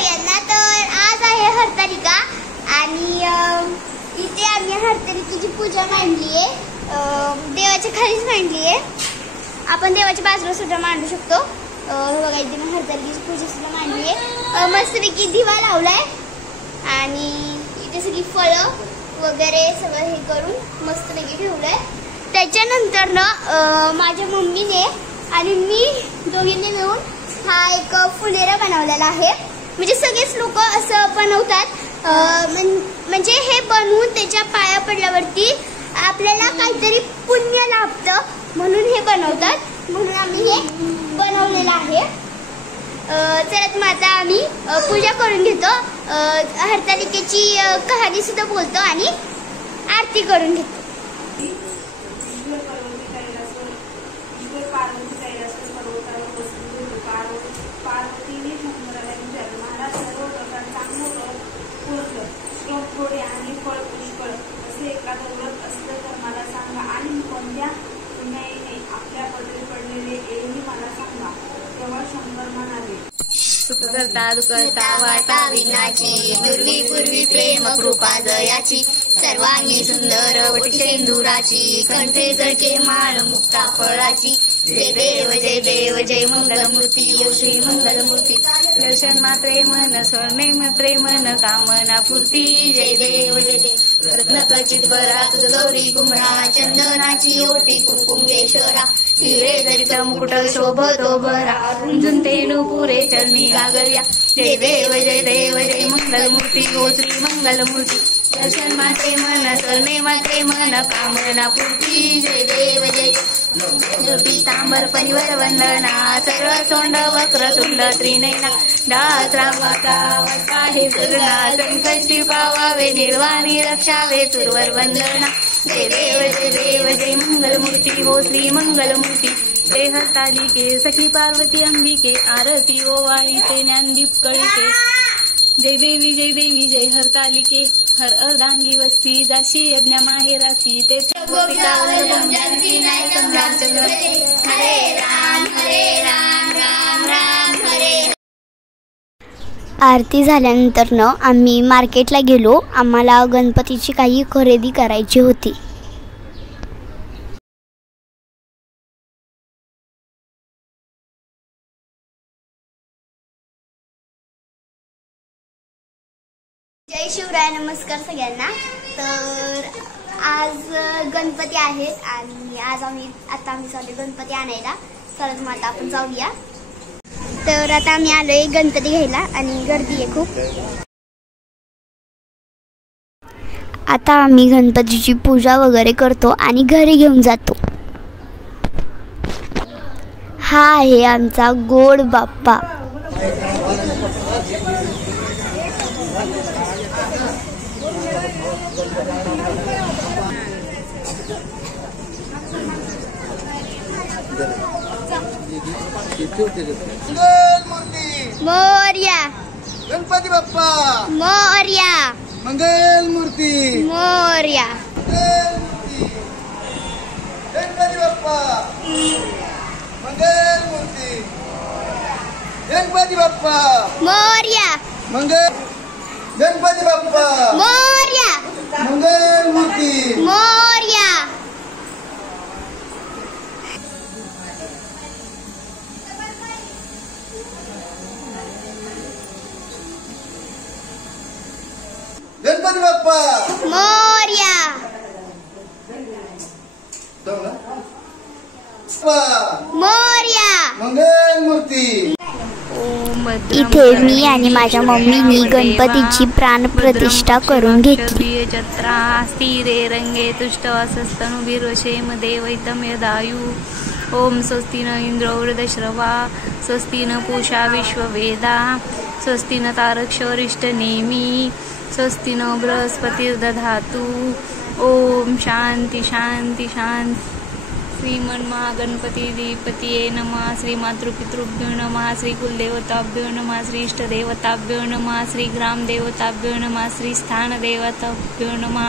सगळ्यांना. तर आज आहे हरतालिका आणि इथे आम्ही हरतालिकेची पूजा मांडली आहे. देवाच्या खालीच मांडली आहे. आपण देवाच्या बाजूला सुद्धा मांडू शकतो. बघा इथे मी हरतालिकेची पूजा सुद्धा मांडली आहे. मस्तपैकी दिवा लावलाय आणि इथे सगळी फळं वगैरे सगळं हे करून मस्तपैकी ठेवलंय. त्याच्यानंतर ना माझ्या मम्मीने आणि मी दोघींनी मिळून हा एक फुलेरा बनवलेला आहे. म्हणजे सगळेच लोक असं बनवतात. म्हणजे हे बनवून त्याच्या पाया पडल्यावरती आपल्याला काहीतरी पुण्य लाभतं म्हणून हे बनवतात. म्हणून आम्ही हे बनवलेलं आहे. चला मग आता आम्ही पूजा करून घेतो. हरतालिकेची कहाणी सुद्धा बोलतो आणि आरती करून घेतो. आणि फळ पुष्कळ असे एखादं व्रत असलं तर मला सांगा आणि कोणत्या पुण्याईने आपल्या पदरी पडलेले हेही मला सांगा. तेव्हा शंकर म्हणाले, सुख करता दुखता वाटा विघ्नाची, दुर्वी पूर्वी प्रेम कृपा जयाची, सर्वांगी सुंदर वटी शेंदुराची, कंठे जळके माळ मुक्ता फळाची. जय देव जय देव जय मंगलमूर्ती ओ श्री मंगलमूर्ती. दर्शन मात्रे मन स्वर्णे मात्रे मन कामना पूर्ती. जय देव जय देव रत्न खचित बरा तुझ गौरी कुंभळा, चंदनाची ओटी कुंकुमेश्वरा, हिरे जरित मुकुट शोभतो बरा, रुंजून तेनु पुरे चरणी गागल्या. जय देव जय देव जय मंगलमूर्ती ओ श्री मंगलमूर्ती. दर्शन मात्रे मन स्वर्णे मात्रे मन कामना पूर्ती. जय देव जय पीतांबर परिवर वंदना, सर्व सोंड वक्र तुंड त्रिनयना, डाळा हे सुरणा, संकष्टी पावावे निर्वाणी रक्षावे सुरवर वंदना. जय देव जय मंगलमूर्ती ओ श्री मंगलमूर्ती. जय हरतालिके सखी पार्वती अंबिके, आरती ओवाळी ते ज्ञानदीप कळके. जय देवी जय हरतालिके, हर अर्धांगी वस्ती जाशी यज्ञ माहेराची. ते आरती झाल्यानंतर न आम्ही मार्केटला गेलो. आम्हाला गणपतीची काही खरेदी करायची होती. जय शिवराय. नमस्कार सगळ्यांना. तर आज गणपती आहेत आणि आज आम्ही चालू गणपती आणायला. चला मग आता आपण जाऊया. तर आता आम्ही आलोय गणपती घ्यायला आणि गर्दी आहे खूप. आता आम्ही गणपतीची पूजा वगैरे करतो आणि घरी घेऊन जातो. हा आहे आमचा गोड बाप्पा. मोरया गणपती बाप्पा मोरया. मंगल मूर्ती मोरया. गणपती बाप्पा मंगल मूर्ती. गणपती बाप्पा मोरया. मंगल. गणपती बाप्पा मोरया. मंगल मूर्ती. मोरया. गणपती बाप्पा मोरया. मोरया. मंगल मूर्ती. इथे मी आणि माझ्या मम्मीनी गणपतीची प्राणप्रतिष्ठा करून घेतली. चत्रा स्थिरे रंगे तुष्ट असस्तनुभिर्वशेम देवैतम यदायु. ओम स्वस्ति न इंद्रो वृदश्रवा, स्वस्ति न पूषा विश्ववेदा, स्वस्ति न तारक्षरिष्टनेमी, स्वस्ति नो बृहस्पतिर्दधातु. ओम शांती शांती शांती. श्रीमन्महागणपतिधिपतये नमः. श्री मातृपितृभ्यो नमः. श्री कुलदेवताभ्यो नमः. श्री इष्टदेवताभ्यो नमः. श्री ग्रामदेवताभ्यो नमः. श्री स्थानदेवताभ्यो नमः.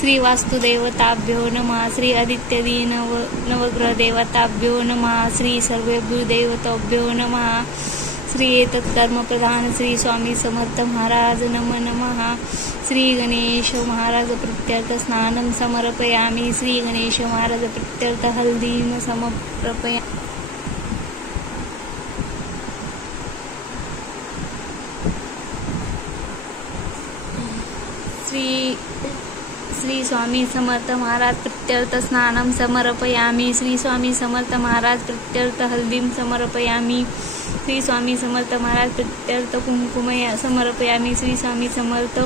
श्री वास्तुदेवताभ्यो नमः. श्री आदित्यदी नवग्रह देवताभ्यो नमः. श्री सर्वेभ्यो देवताभ्यो नमः. श्री एतत्कर्म प्रधान श्री स्वामी समर्थ महाराज नमो नमः. श्री गणेश महाराज प्रत्यर्थ स्नानं समर्पयामि. श्री गणेश महाराज प्रत्यर्थ हल्दीं समर्पयामि. श्री स्वामी समर्थ महाराज प्रत्यर्थ स्नानं समर्पयामि. श्री स्वामी समर्थ महाराज प्रत्यर्थ हल्दीं समर्पयामि. श्री स्वामी समर्थ महाराज प्रत्यर्थ कुंकुम समर्पयामि. श्री स्वामी समर्थ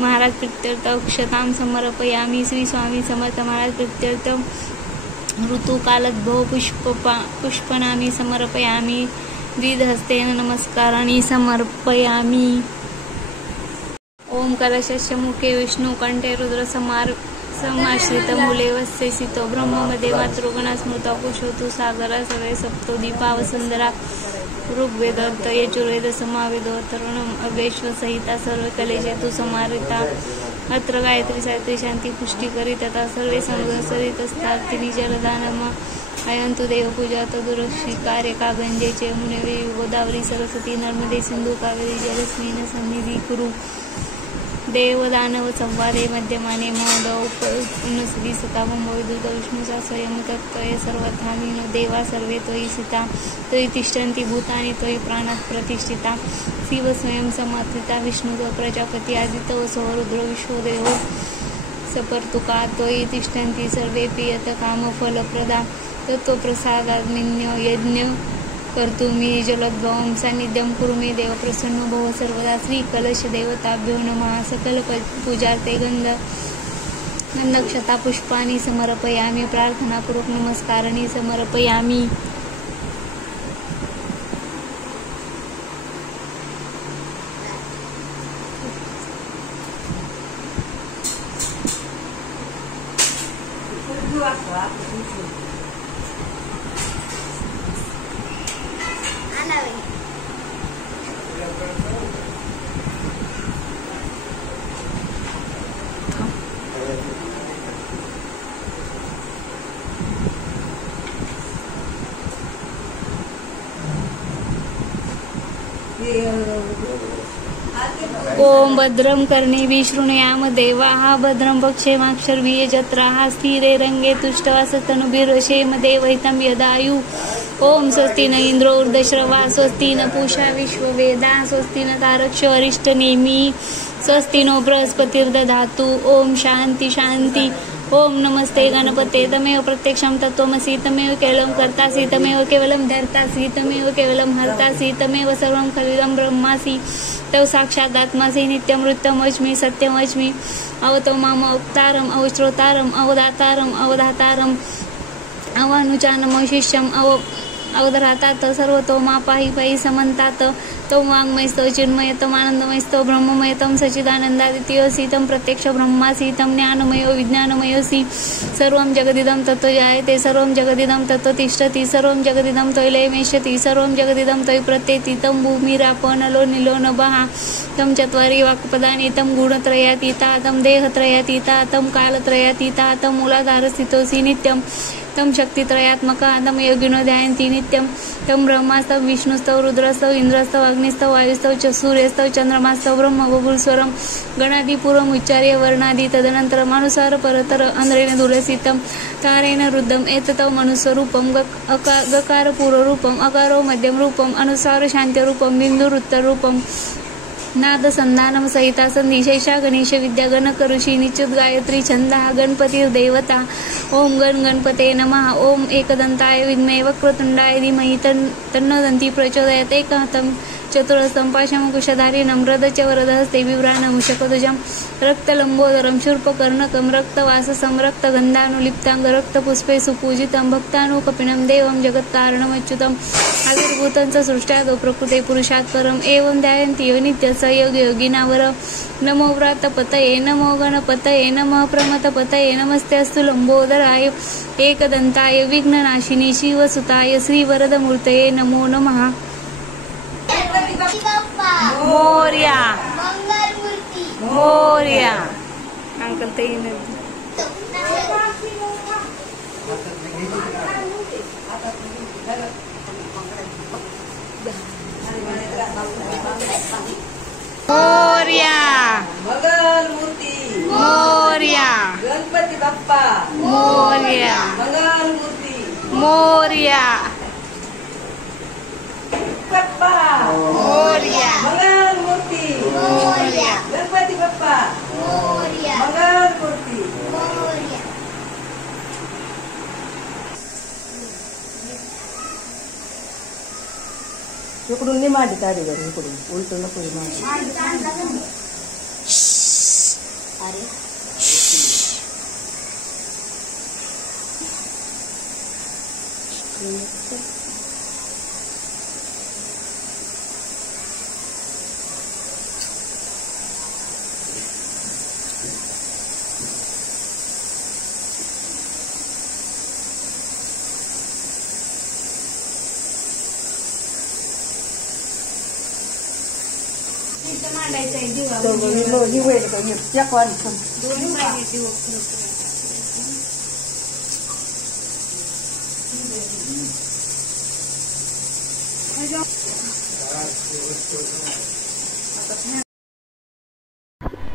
महाराज प्रत्यर्थ अक्षतां समर्पयामि. श्री स्वामी समर्थ महाराज प्रत्यर्थ ऋतुकालद्भव पुष्पणानि समर्पयामि. द्विहस्तेन नमस्काराणि समर्पयामि. ओम कलशस्य मुखे विष्णु कंठे रुद्र समाश्रित मूले वस्यसितो ब्रह्ममध्ये मातृगणा स्मृता कुशोतु सागरा सवे सप्तो दीपा वसुंधरा ऋग्वेद यजुर्वेद समावेदो तरुणम अग्रेश्व सहिता सर्व कलेशेतु समारिता अत्र गायत्री सावित्री शांती पुष्टी करीत तथा सर्वे संसरित असतात. तिनी जलदानम अयंतु देवपूजा तदुरक्षी कार्य का गंजेचे मुने गोदावरी सरस्वती नर्मदे सिंधू कावेरी जलस्मिन सन्निधी कुरु. देवदानव संवादे मध्यमाने महोदय उपनसदी सता मुंबईदूत विष्णूचा स्वयं तत्त्वय सर्वथानी देवा सर्वे त्वयि सिता त्वयि तिष्ठन्ति भूतानि त्वयि प्राणात् प्रतिष्ठिता. शिव स्वयं समर्थिता विष्णुतो प्रजापती आदित्य वसो रुद्र विश्वदेव सपर्तुका त्वयि तिष्ठन्ति सर्वे पियत कामफलप्रदा तत्त्वप्रसादात्मन्य यज्ञ कर्तुमी जलद्भवं सान्निध्यं कुरु मे देव प्रसन्नो भव सर्वदा. श्री कलश देवताभ्यो नमः. सकल पूजार्थे गंधक्षता पुष्पाणि समर्पयामि. प्रार्थनापूर्वक नमस्काराणि समर्पयामि. ओम भद्रं कर्णेभिः शृणुयाम देवाः भद्रं पक्षेमाक्षर्भिः जत्राः स्थिरे रंगे तुष्टवासस्तनुभिर्वशेम देवहितं यदायु. ओम स्वस्ति न इंद्रो ऊर्ध्वश्रवा स्वस्ति न पूषा विश्ववेदा स्वस्ति न तारक्ष्यो अरिष्टनेमी स्वस्ति नो बृहस्पतिर्दधातु. ओम शांती शांती. ओम नमस्ते गणपते तमेव प्रत्यक्षं तत्त्वमसि तमेव केवलं कर्तासि तमेव केवलं धर्तासि तमेव केवलं हर्तासि तमेव सर्वं खलिदं ब्रह्मासि तव साक्षात् आत्मासि नित्यमृत्यम् अज्मि सत्यमज्मि अवतो माम अवतारम् अवश्रोतारम् अवदातारम् अवधातारम् अवानुचानम शिष्यम् अवधरातात सर्वतो मा पाहि पाहि समन्तात तम वाङ्मयस्तव चिन्मयतम आनंदमयस्तव ब्रह्ममयतम सच्चिदानंदादित्यसि तम प्रत्यक्ष ब्रह्मासि तम ज्ञानमयो विज्ञानमयोसि सर्वं जगदिदं ततो जायते सर्वं जगदिदं ततो तिष्ठति सर्वं जगदिदं तैलयमेष्यति सर्वं जगदिदं तै प्रत्येति तं भूमिरापो नलो नीलो नभः तं चत्वारि वाक्पदानि तं गुणत्रयातीता तं देहत्रयातीता तं कालत्रयातीता तं मूलाधारस्थितोऽसि नित्यं तं शक्तित्रयात्मका तं योगिनो ध्यायन्ति नित्यं तं ब्रह्मास्तव विष्णुस्तव रुद्रस्तव इंद्रस्तव अग्निस्तव वायुस्तव सूर्यस्तव चंद्रमास्तव ब्रह्म बभुस्वरं गणादिपूर्वम् उच्चार्य वर्णादि तदनन्तरमनुसार परतर अंध्रेण दुलसितं तारेण रुद्धम् एततौ मनुस्वरूपं गकारपूर्वरूपम् अकारो मध्यमरूपम् अनुसार शान्त्यरूपं बिन्दुरुत्तररूपं नाद संधानम सहिता संधिशेषा गणेश विद्या गणक ऋषी निच्युत गायत्री छंदः गणपतिर्देवता. ओम गण गणपते नमः. ओम एकदंताय विद्महे वक्रतुंडाय धीमहि तन्नो दन्ती प्रचोदयात्. एकहस्तं चतुरहस्तं पाशमुकुशधारिणं रदच वरदहस्ते बिभ्राणं शकध्वजं रक्तलंबोदरं शूर्पकर्णकं रक्तवाससं रक्तगन्धानुलिप्तांग रक्तपुष्पे सुपूजितं भक्तानुकपिनं देवं जगत्कारणमच्युतं आविर्भूतं च सृष्ट्यादौ प्रकृते पुरुषात् परम् एवं ध्यायन्ति यो नित्यं स योगिनावर. नमो व्रातपतये नमो गणपतये नमः प्रमथपतये नमस्तेऽस्तु लंबोदराय एकदंताय विघ्ननाशिनी शिवसुताय श्रीवरदमूर्तये नमो नमः. मोर्या मंगलमूर्ती मोर्या अंकल ते मोरया मंगल मूर्ती मोरया गणपती बाप्पा मोरया मंगल मूर्ती मोरया बाप्पा मोरया मंगल मूर्ती मोरया गणपती बाप्पा मोरया मंगल मूर्ती मोरया. इकडून नाही मांडी काढी बरं इकडून उलट नको मांडी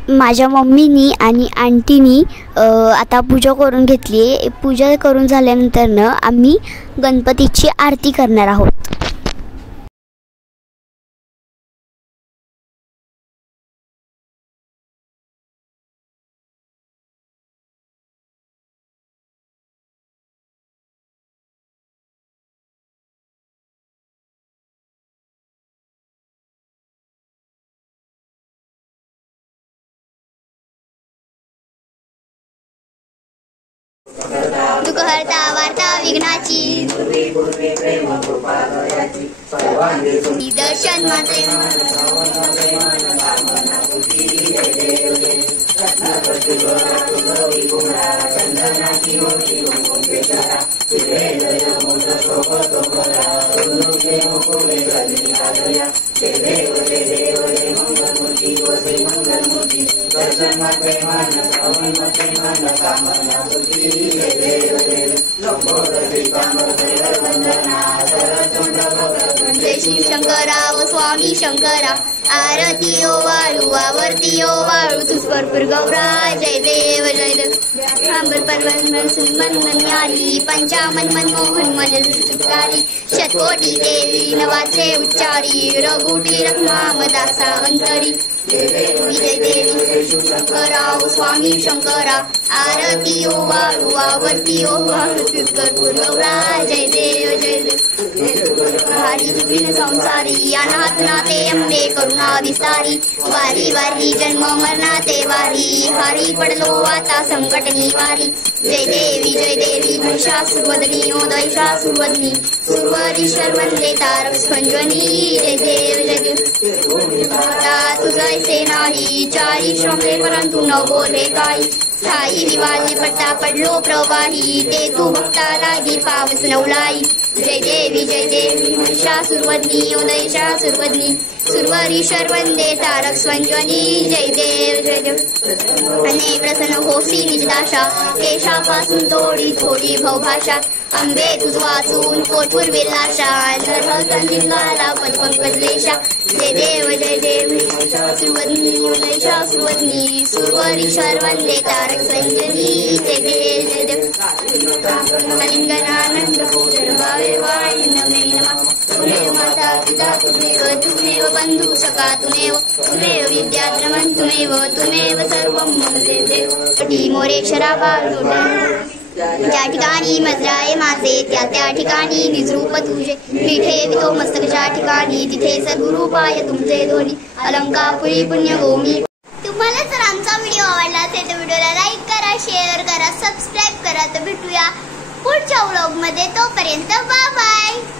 माझ्या मम्मीनी आणि आंटीनी आता पूजा करून घेतली आहे. पूजा करून झाल्यानंतर आम्ही गणपतीची आरती करणार आहोत. दुःख हरता वार्ता विघ्नाची दर्शन मात्रे जय शिव शंकरा व स्वामी शंकरा आरती ओ वाळू आवर्ती ओ वाळू तुझ भरपूर गौरा जय देव जय देव आंबर पर्वन मन मन्याली पंचामन मनमोहन मजकारी शतकोटी देवी नवाचे उच्चारी रघुटी रखमा मदासा अंतरी जय देवी शंकरा ओ स्वामी शंकरा आरती ओ वाळू आवर्ती ओ वाळू तुझ भरपूर गौरा जय देव जय देव हरी जुबिन संसारी अनाथ नाते अंबे करुणा विस्तारी वारी वारी जन्म मरणाते वारी हरी पडलो आता संकट निवारी जय देवी महिषासुरवदनी ओ दैषासुरवदनी सुरवरीश्वर वंदे तारक संजनी जय देव तुझे नाही चारी श्रमले परंतु न बोले काही स्थायी विवादी पट्टा पडलो प्रवाही ते तू भक्ता लागी पावस नवलाई जय देवी महिषासुरवदनी ओ दैषासुरवदनी सुरवरीश्वर वंदे तारक संजनी जय देव अने प्रसन्न होसी निजदाशा केशापासून थोडी थोडी भवभाषा अंबे तुझ वाचून कोटपूर विलाशा धर्म कंदिंगाला पंकजलेशा जय देव सुरवदनी ओ दैषासुरवदनी सुरवरीश्वर वंदे तारक संजनी जय देव कलिंगनानंद भावे वाणी नमे नमः तुमेव माता पिता तुमेव बंधु सखा तुमेव विद्याद्रमण तुमेव सर्वं मम देव मोरेश्वरा ज्या ठिकाणी मजराये माझे त्या ठिकाणी निजरूप तुझे तिथे वितो मस्तक ज्या ठिकाणी तिथे सद्गुरु पाय तुमचे दोन्ही अलंकापुरी पुण्य गोमी. तुम्हाला जर आमचा व्हिडिओ आवडला असेल तर व्हिडिओला लाईक करा, शेअर करा, सबस्क्राईब करा. तर भेटूया पुढच्या व्लॉग मध्ये. तोपर्यंत बाय बाय.